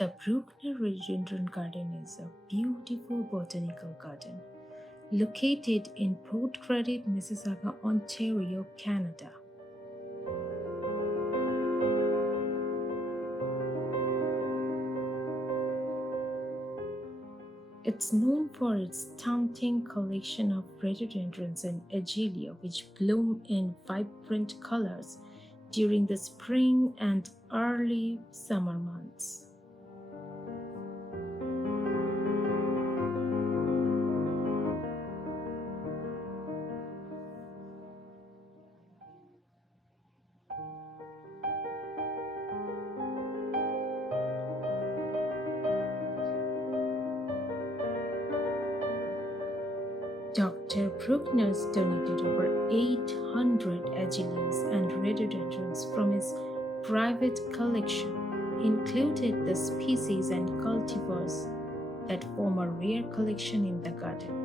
The Brueckner Rhododendron Garden is a beautiful botanical garden located in Port Credit, Mississauga, Ontario, Canada. It's known for its stunning collection of rhododendrons and agelia, which bloom in vibrant colors during the spring and early summer months. Dr. Brueckner donated over 800 azaleas and rhododendrons from his private collection, included the species and cultivars that form a rare collection in the garden.